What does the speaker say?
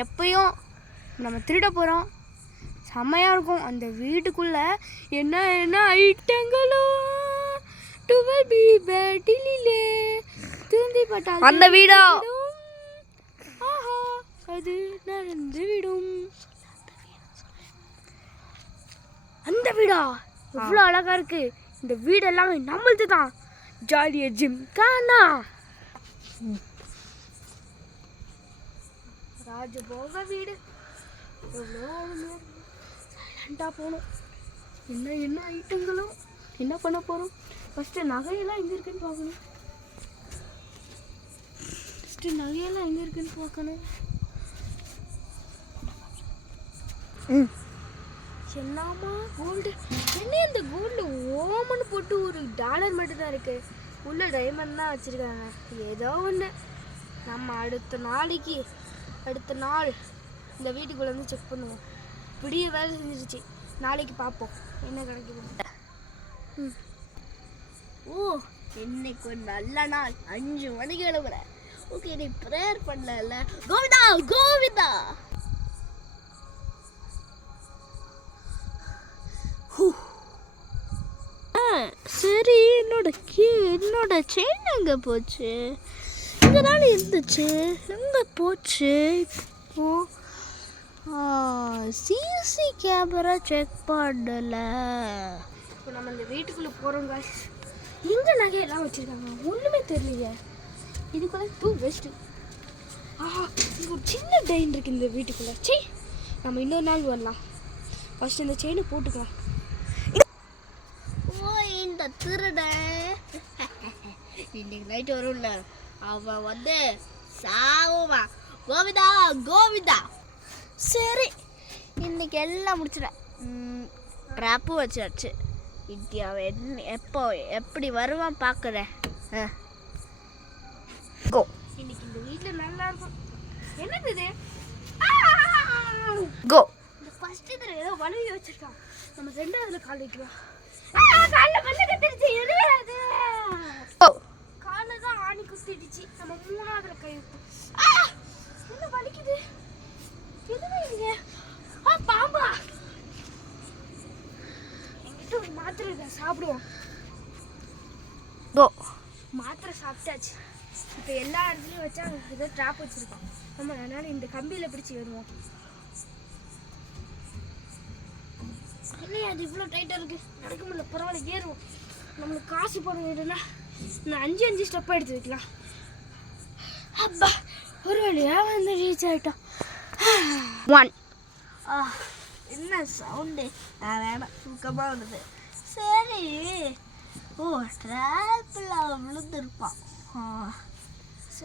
எப்பயும் நம்ம திருட போகிறோம், செம்மையாக இருக்கும். அந்த வீட்டுக்குள்ளே என்ன என்ன ஐட்டங்களோ 12B பேட்டிலே திருந்தி பட்டால் அந்த வீடா ஆஹா அது நடந்து விடும். அந்த வீடா எவ்வளோ அழகா இருக்கு. இந்த வீடு எல்லாமே நம்மளுது தான். ஜாலியா ஜிம் கானா ராஜபோக வீடு. எவ்வளோ சைலண்டாக போகணும். என்ன என்ன ஐட்டங்களும் என்ன பண்ண போகிறோம். ஃபஸ்ட்டு நகையெல்லாம் எங்கே இருக்குன்னு பார்க்கணும். ஃபஸ்ட்டு நகையெல்லாம் எங்கே இருக்குன்னு பார்க்கணும். என்னம்மா கோல்டு என்ன இந்த கோல்டு ஓமன்னு போட்டு ஒரு டாலர் மட்டும்தான் இருக்கு. உள்ள டைமண்ட் தான் வச்சுருக்காங்க. ஏதோ ஒன்று நம்ம அடுத்த நாள் இந்த வீட்டுக்குள்ளே வந்து செக் பண்ணுவோம். விடிய வேலை செஞ்சிருச்சு. நாளைக்கு பார்ப்போம் என்ன கிடைக்குது. ஓ இன்னைக்கு ஒரு நல்ல நாள். 5 மணிக்கு எழுப்புறேன். ஓகே நீ ப்ரேயர் பண்ணல. கோவிந்தா கோவிந்தா. சரி என்னோட செயின் எங்கே போச்சு? இங்கே தானே இருந்துச்சு. எங்கே போச்சு? இப்போ சிசி கேமரா செக் பண்ணல. இப்போ நம்ம இந்த வீட்டுக்குள்ளே போகிறோங்க. எங்கே நகையெல்லாம் வச்சுருக்காங்க ஒன்றுமே தெரியலையே. இதுக்குள்ளே டூ பெஸ்ட்டு. ஆஹா இங்கே ஒரு சின்ன டைன் இருக்குது இந்த வீட்டுக்குள்ளே. சரி நம்ம இன்னொரு நாள் வரலாம். ஃபஸ்ட்டு இந்த செயினை போட்டுக்கலாம். இந்த திருடன் இன்னைக்கு நைட்டு வரும்ல, அவன் வந்து சாவுமா. கோவிந்தா கோவிந்தா. சரி இன்னைக்கு எல்லாம் முடிச்சிடேன். ட்ராப்பும் வச்சாச்சு. இந்தியாவை எப்போ எப்படி வருவான் பார்க்குறேன். கோ இன்னைக்கு இந்த வீட்டில் நல்லா இருக்கும். என்னது இது? கோ. இந்த ஃபர்ஸ்ட் இதில் ஏதோ வலுவி வச்சிருக்கான். நம்ம 2ஆவதுல கால் வைக்கிறோம். காலில் பல்ல கத்திருச்சு. எதுவாது காலில் தான் ஆணி குத்திடுச்சு. நம்ம 3ஆவதுல கை வைப்போம். என்ன வலிக்குது? எதுவுமே இல்லைங்க. பாம்பா என்கிட்ட ஒரு மாத்திரை இருக்கா, சாப்பிடுவோம். கோ. மாத்திரை சாப்பிட்டாச்சு. இப்போ எல்லா இடத்துலையும் வச்சா ஏதோ ட்ராப் வச்சுருக்கோம். நம்ம அதனால இந்த கம்பியில் பிடிச்சி வருவோம். இல்லையா அது இவ்வளோ டைட்டாக இருக்குது, நடக்க முடியல. பரவாயில்ல ஏறுவோம். நம்மளுக்கு காசு போட வேண்டும்னா இந்த 5 ஸ்டெப்பாக எடுத்து வைக்கலாம். அப்பா ஒரு வழியாக வந்து ரீச் ஆகிட்டோம். 1 என்ன சவுண்டு? வேணாம் தூக்கமாக வருது. சரி ஓ ட்ராப்பில் விழுந்துருப்பான்.